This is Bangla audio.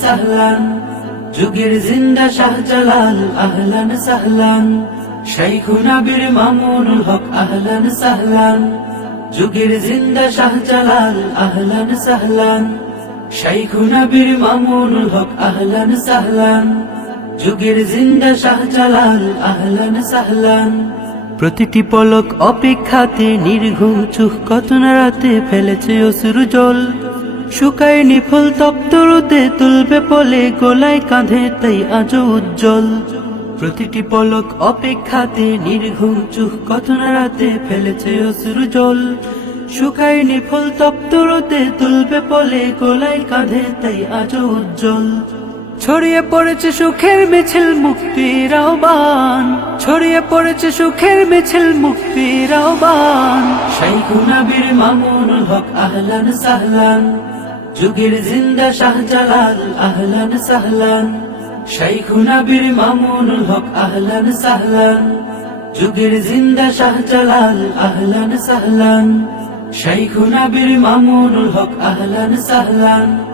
সাহলান। যুগের জিন্দা শাহজালাল আহলান সাহলান। মামুনুল হক, আহলান সাহলান। যুগের জিন্দা শাহজালাল আহলান সাহলান। হক, আহলান সাহলান। যুগের জিন্দা আহলান সাহলান। প্রতিটি পলক অপেক্ষাতে নির্ঘুম চুখ কত রাতে ফেলেছে অসুর জল শুকায় নিফল তপ্ত রোদে তুলবে পলে, গোলায় কাঁধে তাই আজও উজ্জ্বল। প্রতিটি পলক অপেক্ষাতে নির্ঘুম চুখ কত রাতে ফেলেছে অসুর জল। শুকায় নিফল তপ্ত রোদে তুলবে পলে, গোলায় কাঁধে তাই আজও উজ্জ্বল। ছড়িয়ে পড়েছে সুখের মিছিল মুক্তির আহ্বান। ছড়িয়ে পড়েছে সুখের মিছিল মুক্তির আহ্বান। শাইখুনা বীর মামুনুল হক, আহলান সাহলান। যুগের জিন্দা শাহজালাল, আহলান সাহলান। শাইখুনা বীর মামুনুল হক, আহলান সাহলান। যুগের জিন্দা শাহজালাল, আহলান সাহলান। শাইখুনা বীর মামুনুল হক, আহলান সাহলান।